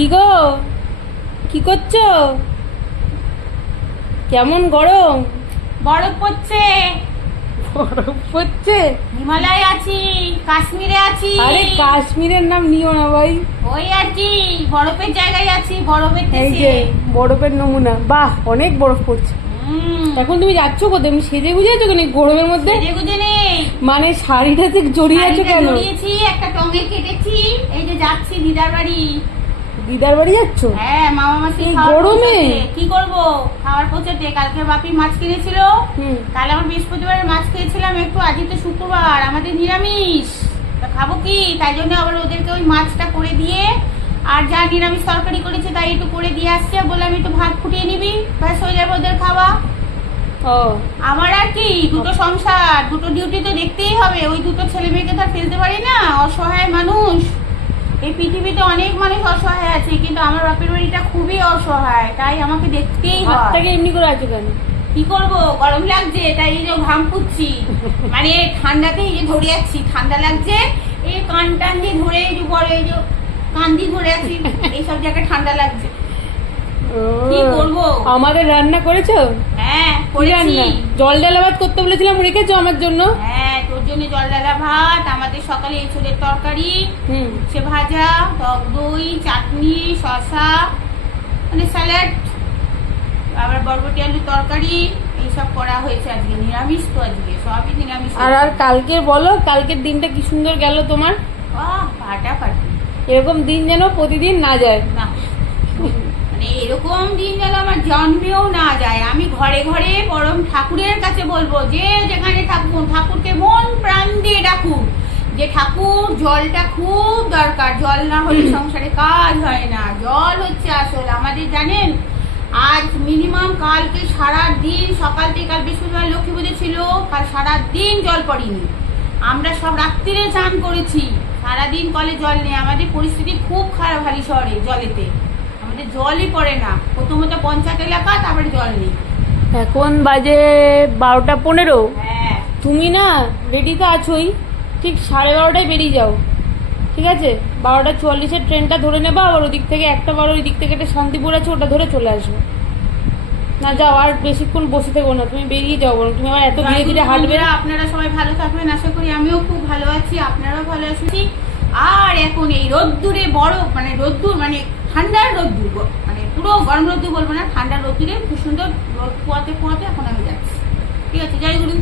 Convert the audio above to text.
কি গো, কি করছো? কেমন গরম? বরফ পড়ছে। বরফ পড়ছে? হিমালয়ে আছি, কাশ্মীরে আছি। আরে কাশ্মীরের নাম নিও না ভাই। ওই আর কি, বরফের জায়গায় আছি, বরফের এই দেশে। যে বরফের নমুনা, বাহ অনেক বরফ পড়ছে। এখন তুমি যাচ্ছ কোথায়? তুমি সেজে গুজে আছো কেন গরমের মধ্যে? সেজে গুজে নেই, মানে শাড়িটাতে জড়িয়ে আছো শাড়িটা কেন? জড়িয়েছি, একটা টঙে কেটেছি। এই যে যাচ্ছি দিদার বাড়ি। দিদার বাড়ি যাচ্ছ? হ্যাঁ, মামা মাসি এই খাওয়ার গরমে? পৌঁছাতে। কি করবো, খাওয়ার পৌঁছাতে। কালকে বাপি মাছ কিনেছিল, তাহলে আমার বৃহস্পতিবারে মাছ খেয়েছিলাম একটু। আজকে তো শুক্রবার, আমাদের নিরামিষ। তা খাবো কি, তাই জন্য আবার ওদেরকে ওই মাছটা করে দিয়ে, আর যা নিরামিষ তরকারি করেছে তাই একটু করে দিয়ে আসছে। বললাম একটু ভাত ফুটিয়ে নিবি, ব্যাস হয়ে যাবে ওদের খাওয়া। ও আমার আর কি, দুটো সংসার, দুটো ডিউটি তো দেখতেই হবে। ওই দুটো ছেলে মেয়েকে তো আর ফেলতে পারি না। অসহায় মানুষ, এই পৃথিবীতে অনেক মানুষ অসহায় আছে, কিন্তু আমার বাপের বাড়িটা খুবই অসহায়, তাই আমাকে দেখতেই হয়। হাতটাকে এমনি করে আছো কেন? কি করব, গরম লাগছে তাই এই যে ঘাম পুচ্ছি। মানে ঠান্ডাতে এই যে ধরে যাচ্ছি, ঠান্ডা লাগছে। এই কান টান দিয়ে ধরে, এই যে বড় এই যে কান দিয়ে ধরে আছি, এইসব জায়গায় ঠান্ডা লাগছে। কি করবো? আমাদের রান্না করেছো? হ্যাঁ কি করেছি। রান্না? জল ডালা ভাত করতে বলেছিলাম, রেখেছো আমার জন্য? হ্যাঁ, তোর জন্য জল ডালা ভাত, আমাদের সকালে এঁচোড়ের তরকারি, উচ্ছে ভাজা, টক দই, চাটনি, শসা, মানে স্যালাড, আবার বরবটি আলু তরকারি, এইসব করা হয়েছে আজকে। নিরামিষ তো আজকে, সবই নিরামিষ। আর কালকে বলো, কালকের দিনটা কি সুন্দর গেল তোমার? ফাটাফাটি। এরকম দিন যেন প্রতিদিন না যায়। না, মানে এরকম দিন যেন আমার জন্মেও না যায়। আমি ঘরে ঘরে পরম ঠাকুরের কাছে বলবো, যে যেখানে থাকুন ঠাকুরকে মন প্রাণ দিয়ে ডাকুন, যে ঠাকুর জলটা খুব দরকার। জল না হলে সংসারে কাজ হয় না। জল হচ্ছে আসল। আমাদের জানেন, আজ মিনিমাম কালকে সারা দিন, সকাল থেকে, কাল বৃহস্পতিবার লক্ষ্মী পুজো ছিল, কাল সারা দিন জল পড়েনি। আমরা সব রাত্রিরে চান করেছি, সারাদিন কলে জল নেই। আমাদের পরিস্থিতি খুব খারাপ হালি শহরে জলেতে, আমাদের জলই পড়ে না। প্রথমত পঞ্চায়েত এলাকা, তারপরে জল নেই। এখন বাজে 12টা 15। হ্যাঁ, তুমি না রেডি তো আছোই, ঠিক 12:30টায় বেরিয়ে যাও, ঠিক আছে? 12:40-এর ট্রেনটা ধরে নেবা। আবার ওদিক থেকে 1টা 12, ওই দিক থেকে একটা শান্তিপুর আছে, ওটা ধরে চলে আসবে। না যাও, আর বেশিক্ষণ বসে থেকো না, তুমি বেরিয়ে যাও বরং। তুমি আবার এত ধীরে ধীরে হাঁটবে। আপনারা সবাই ভালো থাকবেন আশা করি। আমিও খুব ভালো আছি, আপনারাও ভালো আছি। আর এখন এই রোদ্দুরে বরফ, মানে রোদ্দুর, মানে ঠান্ডার রোদ্দুর, মানে পুরো গরম রোদ্দুর বলবো না, ঠান্ডার রোদ্দুরে খুব সুন্দর রোদ পোয়াতে পোয়াতে এখন আমি যাচ্ছি। ঠিক আছে, জয় গুরু।